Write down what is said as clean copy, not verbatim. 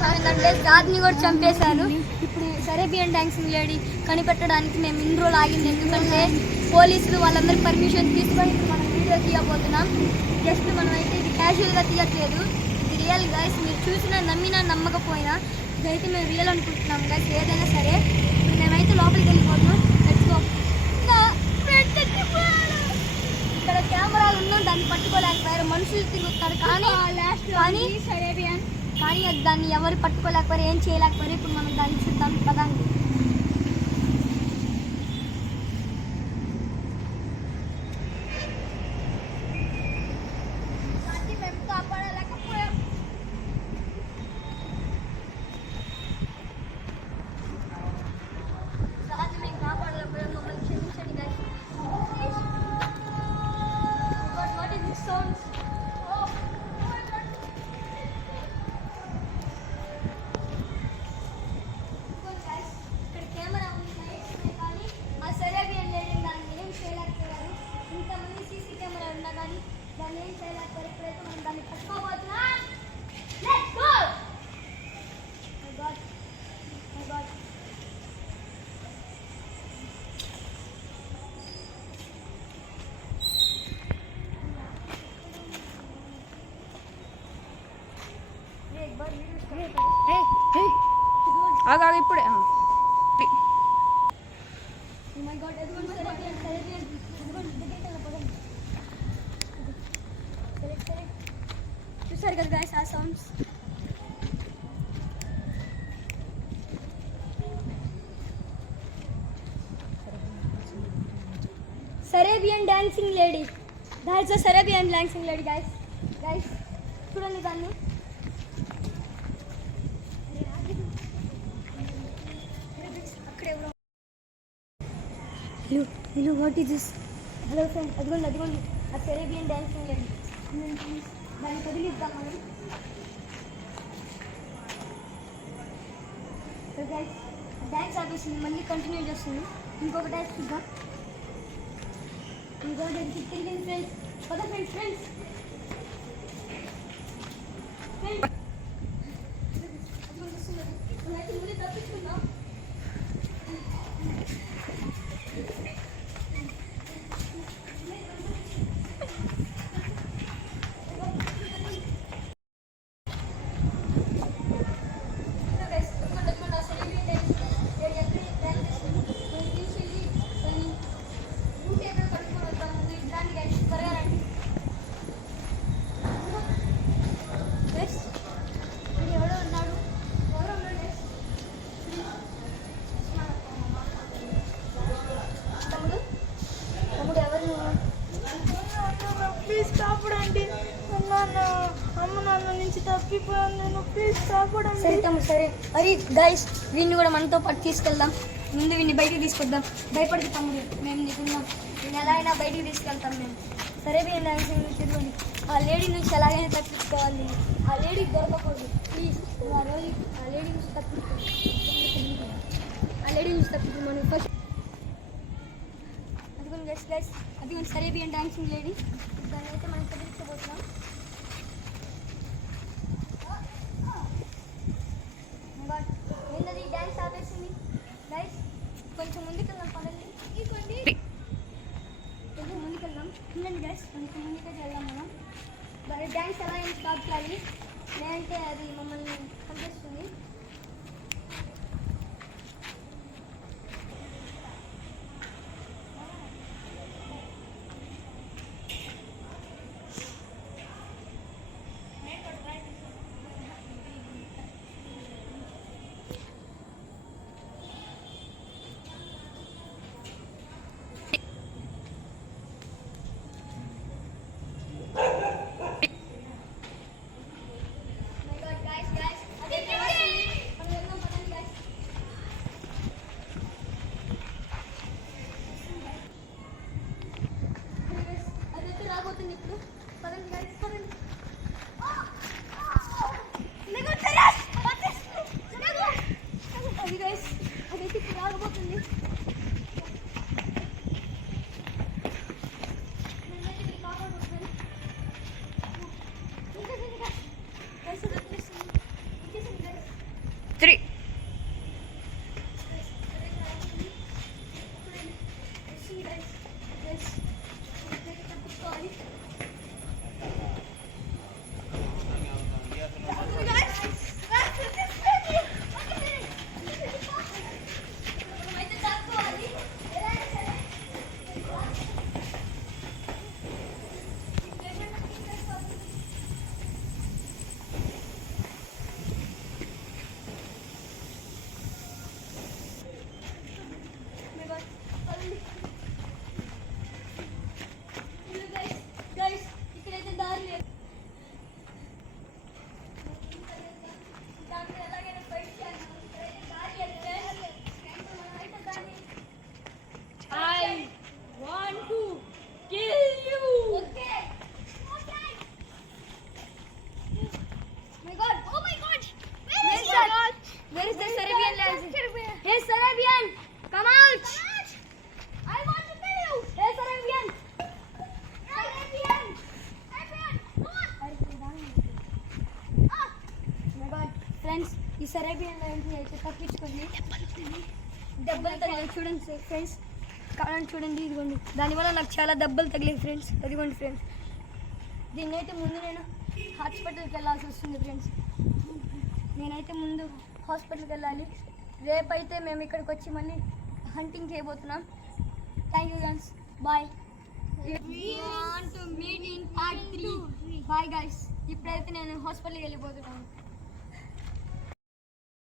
కారణం ఏంటంటే రాత్ని కూడా చంపేశారు. ఇప్పుడు సరేబియన్ డాన్సింగ్ లేడీ కనిపెట్టడానికి మేము ఇన్ని రోజులు ఆగింది ఎందుకంటే పోలీసులు వాళ్ళందరూ పర్మిషన్ తీసుకొని ఇప్పుడు మనం వీడియో తీయబోతున్నాం. జస్ట్ మనం అయితే ఇది క్యాజువల్గా తీయట్లేదు, ఇది రియల్ గైస్. మీరు చూసినా నమ్మినా నమ్మకపోయినా ఇదైతే మేము రియల్ అనుకుంటున్నాం గైస్. ఏదైనా సరే ఇప్పుడు మేమైతే లోపలికి వెళ్ళిపోతున్నాం. ఇక్కడ కెమెరాలు ఉన్నా దాన్ని పట్టుకోలేకపోయారు, మనుషులు తిరుగుతారు కానీ దాన్ని ఎవరు పట్టుకోలేకపోయారు, ఏం చేయలేకపోయారు. ఇప్పుడు మనం దాన్ని చూద్దాం పదండి. ఆగా ఇప్పుడే చూసారు కదా గైస్ ఆ sounds. Caribbean dancing lady, that's a Caribbean dancing lady guys. Guys చూడండి దాన్ని. Hello what is this? Hello friend, అదిగోండి ఆ సరేబియన్ డాన్సింగ్ లేడీ. దాన్ని కదిలిద్దాం మనం. డ్యాన్స్ ఆపేసింది, మళ్ళీ కంటిన్యూ చేస్తుంది. ఇంకొక డ్యాన్స్ చూద్దాం. ఇంకో తిరిగింది ఫ్రెండ్స్. పద ఫ్రెండ్స్ ముందు తప్పించుకుందాం. ప్లీజ్ కాపాడండి, అమ్మ నాన్న నుంచి తప్పిపోయాను నేను, ప్లీజ్ కాపాడండి. సరే తమ్ముడు సరే. మరి గైస్ వీడిని కూడా మనతో పాటు తీసుకెళ్దాం. ముందు వీడిని బయటికి తీసుకొద్దాం. భయపడితే తమ్ముడు మేము నీకున్నాం, నేను ఎలా అయినా బయటికి తీసుకెళ్తాం మేము. సరే మీరు తిరగండి. ఆ లేడీ నుంచి ఎలాగైనా తప్పించుకోవాలి, ఆ లేడీ దొరకకూడదు ప్లీజ్. ఆ రోజు ఆ లేడీ నుంచి తప్పించు మనం ఫస్ట్. అదిగోండి గైస్ అదిగోండి సరేబియన్ డాన్సింగ్ లేడీ. దాన్ని అయితే మనం తప్పించబోతున్నాం. నిన్నది డ్యాన్స్ ఆపేసింది గైస్. కొంచెం ముందుకెళ్దాం పదండి. కొంచెం ముందుకెళ్దాం. ఉండండి గైస్, కొంచెం ముందుకే వెళ్దాం మనం. డ్యాన్స్ ఎలా అయినా స్టాప్ చేయాలి, లేదంటే అది మమ్మల్ని చంపేస్తుంది. Guys, 3. Guys, ఇక్కడైతే దారి లేదు. దాంట్లో ఎలాగైనా ఫైట్ చేయాలి. ఇక్కడైతే దారి లేదు. మనమైతే దాన్ని I want to kill you. Okay. Okay. My God. Oh my God. Where is that? Where is the Serbian lads? Hey Serbian, come out. I want to kill you. Hey Serbian. Serbian. Serbian. Come on. Ah. My God. Friends, ఈ Serbian lads అయితే తప్పించుకోండి. దెబ్బలు తగిలాయి చూడండి ఫ్రెండ్స్. కావాలని చూడండి, ఇదిగోండి. దానివల్ల నాకు చాలా దెబ్బలు తగిలాయి ఫ్రెండ్స్. అదిగోండి ఫ్రెండ్స్. దీన్ని అయితే ముందు నేను హాస్పిటల్కి వెళ్ళాల్సి వస్తుంది ఫ్రెండ్స్. నేనైతే ముందు హాస్పిటల్కి వెళ్ళాలి. రేపైతే మేము ఇక్కడికి వచ్చి మళ్ళీ హంటింగ్ చేయబోతున్నాం. Thank you guys, bye. Want to meet in part 3. Bye guys. ఇప్పుడైతే నేను హాస్పిటల్కి వెళ్ళిపోతున్నాను.